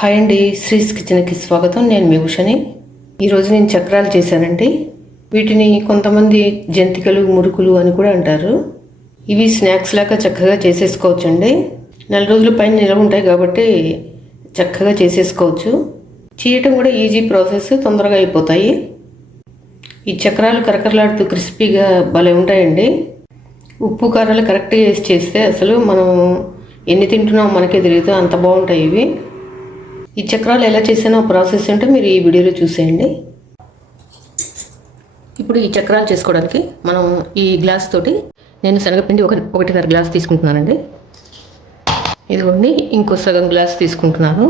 Hi అండి శ్రీస్ కిచెన్కి స్వాగతం. నేను మీ ఉషని. ఈరోజు నేను చక్రాలు చేశానండి. వీటిని కొంతమంది జంతికలు మురుకులు అని కూడా అంటారు. ఇవి స్నాక్స్ లాగా చక్కగా చేసేసుకోవచ్చండి. నెల రోజుల పైన నిల్వ ఉంటాయి కాబట్టి చక్కగా చేసేసుకోవచ్చు. చేయటం కూడా ఈజీ ప్రాసెస్ తొందరగా అయిపోతాయి. ఈ చక్రాలు కరకరలాడుతూ క్రిస్పీగా భలే ఉంటాయండి. ఉప్పు కారాలు కరెక్ట్గా వేసి చేస్తే అసలు మనం ఎన్ని తింటున్నామో మనకే తెలియదు. అంత బాగుంటాయి ఇవి. ఈ చక్రాలు ఎలా చేసానో ప్రాసెస్ ఉంటే మీరు ఈ వీడియోలో చూసేయండి. ఇప్పుడు ఈ చక్రాలు చేసుకోవడానికి మనం ఈ గ్లాస్ తోటి నేను శనగపిండి ఒక ఒకటిన్నర గ్లాస్ తీసుకుంటున్నానండి. ఇదిగోండి ఇంకో సగం గ్లాస్ తీసుకుంటున్నాను.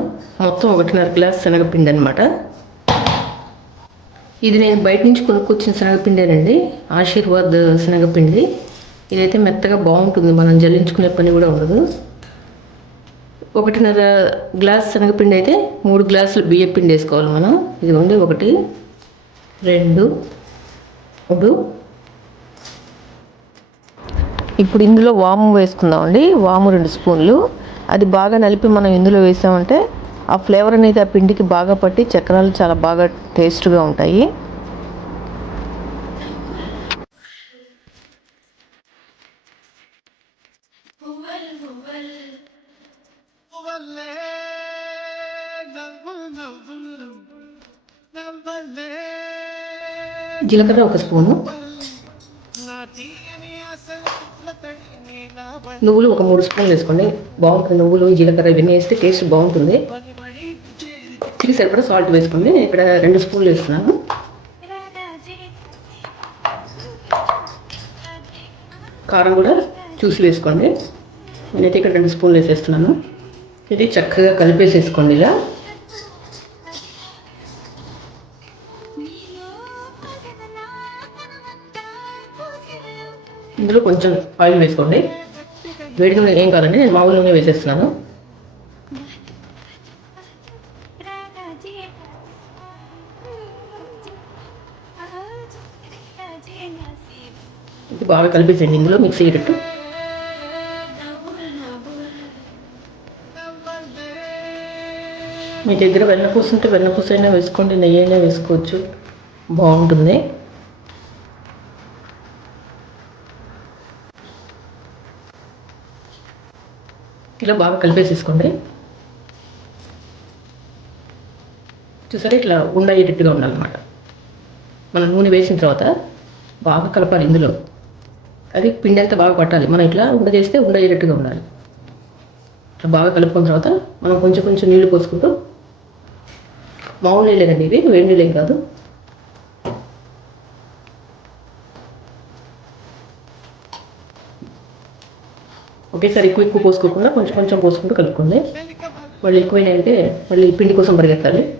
మొత్తం ఒకటిన్నర గ్లాస్ శనగపిండి అనమాట ఇది నేను బయట నుంచి కొనుక్కొచ్చిన శనగపిండేనండి. ఆశీర్వాద్ శనగపిండి. ఇదైతే మెత్తగా బాగుంటుంది మనం జల్లించుకునే పని కూడా ఉండదు. ఒకటిన్నర గ్లాస్ శనగపిండి అయితే మూడు గ్లాసులు బియ్యం పిండి వేసుకోవాలి మనం. ఇదిగోండి ఒకటి రెండు మూడు. ఇప్పుడు ఇందులో వాము వేసుకుందామండి. వాము రెండు స్పూన్లు. అది బాగా నలిపి మనం ఇందులో వేసామంటే ఆ ఫ్లేవర్ అనేది ఆ పిండికి బాగా పట్టి చక్రాలు చాలా బాగా టేస్ట్గా ఉంటాయి. జీలకర్ర ఒక స్పూను. నువ్వులు ఒక మూడు స్పూన్లు వేసుకోండి. బాగుంటుంది నువ్వులు జీలకర్ర ఇవన్నీ వేస్తే టేస్ట్ బాగుంటుంది. చిల్లి సరిపడా సాల్ట్ వేసుకోండి. నేను ఇక్కడ రెండు స్పూన్లు వేస్తున్నాను. కారం కూడా చూసి వేసుకోండి. నేనైతే ఇక్కడ రెండు స్పూన్లు వేసేస్తున్నాను. ఇది చక్కగా కలిపేసేసుకోండి ఇలా. ఇందులో కొంచెం ఆయిల్ వేసుకోండి. వేడి నూనె ఏం కాదండి నేను మామూలు నూనె వేసేస్తున్నాను. ఇది బాగా కలిపేసేయండి ఇందులో మిక్స్ అయ్యేటట్టు మీ దగ్గర వెన్నపూస ఉంటే వెన్నపూస అయినా వేసుకోండి నెయ్యి అయినా వేసుకోవచ్చు. బాగుంటుంది. ఇలా బాగా కలిపేసేసుకోండి. చూసారా ఇట్లా ఉండయ్యేటట్టుగా ఉండాలన్నమాట. మనం నూనె వేసిన తర్వాత బాగా కలపాలి ఇందులో. అది పిండి అంతా బాగా పట్టాలి. మనం ఇట్లా ఉండ చేస్తే ఉండయ్యేటట్టుగా ఉండాలి. ఇట్లా బాగా కలుపుకున్న తర్వాత మనం కొంచెం కొంచెం నీళ్ళు పోసుకుంటూ మామూలు నీళ్ళేనండి ఇవి వేడి నీళ్ళేం కాదు? ఒకేసారి ఎక్కువ ఎక్కువ పోసుకోకుండా కొంచెం కొంచెం పోసుకుంటూ కలుపుకోండి. మళ్ళీ ఎక్కువైనా అంటే మళ్ళీ పిండి కోసం పరిగెత్తాలి.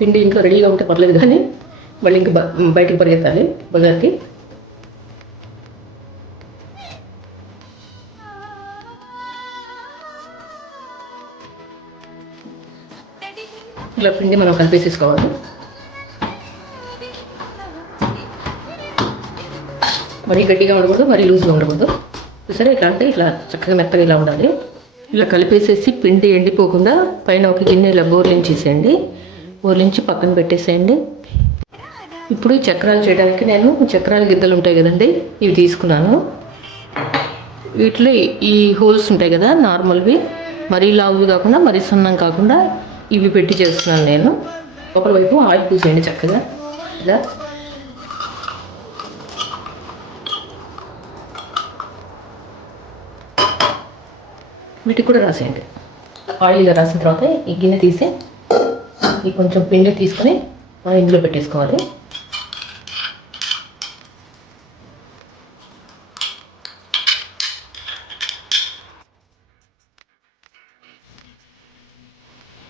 పిండి ఇంట్లో రెడీగా ఉంటే పర్లేదు కానీ మళ్ళీ ఇంకా బ- బయటికి పరిగెత్తాలి. బజార్కి. ఇలా పిండి మనం కలిపేసేసుకోవాలి మరీ గట్టిగా ఉండకూడదు మరీ లూజ్గా ఉండకూడదు. సరే ఇట్లా అంటే ఇట్లా చక్కగా మెత్తగా ఇలా ఉండాలి. ఇలా కలిపేసేసి పిండి ఎండిపోకుండా పైన ఒక గిన్నె ఇలా బోర్లించేసేయండి బోర్లించి పక్కన పెట్టేసేయండి. ఇప్పుడు చక్రాలు చేయడానికి నేను చక్రాల గిద్దలు ఉంటాయి కదండి ఇవి తీసుకున్నాను. వీటిలో ఈ హోల్స్ ఉంటాయి కదా నార్మల్వి. మరీ లావువి కాకుండా మరీ సన్నం కాకుండా ఇవి పెట్టి చేస్తున్నాను నేను. ఒకరి వైపు ఆయిల్ పూసేయండి చక్కగా. ఇలా. వీటికి కూడా రాసేయండి. ఆయిల్ ఇలా రాసిన తర్వాత ఈ గిన్నె తీసి ఈ కొంచెం పిండి తీసుకొని మనం ఇందులో పెట్టేసుకోవాలి.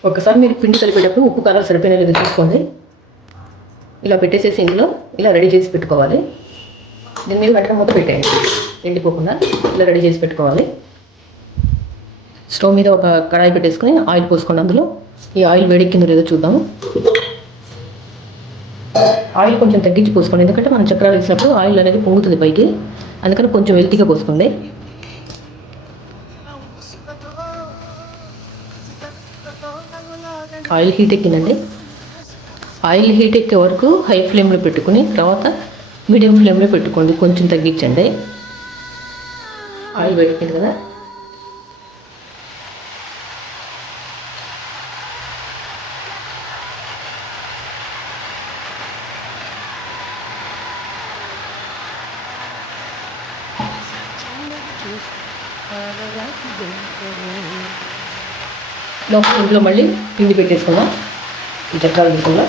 ఒకసారి మీరు పిండి కలిపేటప్పుడు ఉప్పు కారాలు సరిపోయిన లేదో చూసుకోండి. ఇలా పెట్టేసేసి ఇందులో ఇలా రెడీ చేసి పెట్టుకోవాలి. దీని మీద వెంటనే మూత పెట్టేయండి. ఎండిపోకుండా ఇలా రెడీ చేసి పెట్టుకోవాలి. స్టవ్ మీద ఒక కడాయి పెట్టేసుకొని ఆయిల్ పోసుకోండి అందులో ఈ ఆయిల్ వేడెక్కిందో లేదో చూద్దాము. ఆయిల్ కొంచెం తగ్గించి పోసుకోండి. ఎందుకంటే మనం చక్రాలు వేసినప్పుడు ఆయిల్ అనేది పొంగుతుంది పైకి. అందుకని కొంచెం వెల్తీగా పోసుకోండి. ఆయిల్ హీట్ ఎక్కిందండి. ఆయిల్ హీట్ ఎక్కే వరకు హై ఫ్లేమ్లో పెట్టుకుని తర్వాత మీడియం ఫ్లేమ్లో పెట్టుకోండి. కొంచెం తగ్గించండి. ఆయిల్ పెట్టింది కదా. లోపల ఇంట్లో మళ్ళీ పిండి పెట్టేసుకుందాం. ఈ చక్రాలు దిక్కుల్లో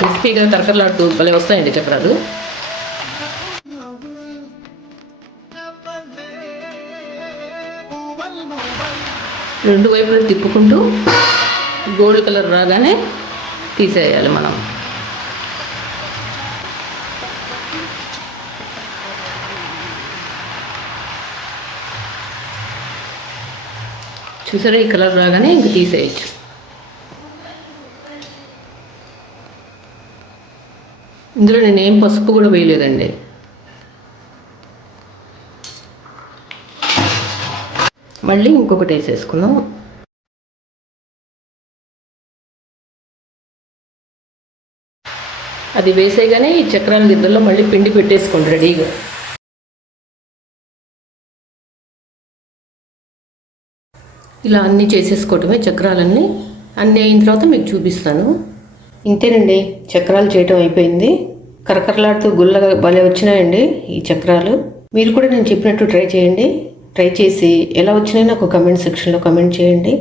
క్రిస్పీగా కరకరలాడుతూ భలే వస్తాయండి చక్రాలు. రెండు వైపులు తిప్పుకుంటూ గోల్డ్ కలర్ రాగానే తీసేయాలి మనం. చూసారా? ఈ కలర్ రాగానే ఇంక తీసేయచ్చు. ఇందులో నేను ఏం పసుపు కూడా వేయలేదండి. మళ్ళీ ఇంకొకటి వేసేసుకుందాం. అది వేసేగానే ఈ చక్రాల గిద్దల్లో మళ్ళీ పిండి పెట్టేసుకోండి రెడీగా. ఇలా అన్నీ చేసేసుకోవటమే చక్రాలన్నీ. అన్నీ అయిన తర్వాత మీకు చూపిస్తాను. ఇంతేనండి చక్రాలు చేయటం అయిపోయింది. కరకరలాడుతూ గుల్లగా భలే వచ్చినాయండి ఈ చక్రాలు. మీరు కూడా నేను చెప్పినట్టు ట్రై చేయండి. ట్రై చేసి ఎలా వచ్చినాయో నాకు కమెంట్ సెక్షన్లో కమెంట్ చేయండి.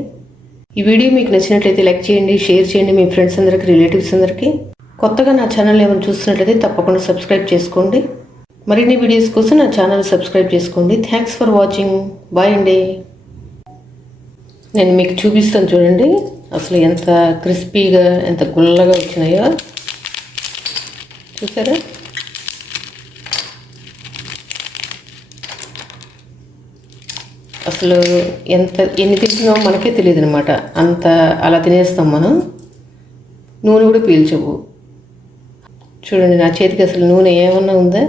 ఈ వీడియో మీకు నచ్చినట్లయితే లైక్ చేయండి షేర్ చేయండి మీ ఫ్రెండ్స్ అందరికీ రిలేటివ్స్ అందరికీ. కొత్తగా నా ఛానల్ ఏమైనా చూస్తున్నట్లయితే తప్పకుండా సబ్స్క్రైబ్ చేసుకోండి. మరిన్ని వీడియోస్ కోసం నా ఛానల్ సబ్స్క్రైబ్ చేసుకోండి. థ్యాంక్స్ ఫర్ వాచింగ్ బాయ్ అండి. నేను మీకు చూపిస్తాను చూడండి. అసలు ఎంత క్రిస్పీగా ఎంత గుల్లగా వచ్చినాయో. చూసారా? అసలు ఎంత ఎన్ని తింటున్నామో మనకే తెలియదు అనమాట అంత అలా తినేస్తాం మనం. నూనె కూడా పీల్చవు. చూడండి నా చేతికి అసలు నూనె ఏమన్నా ఉందా?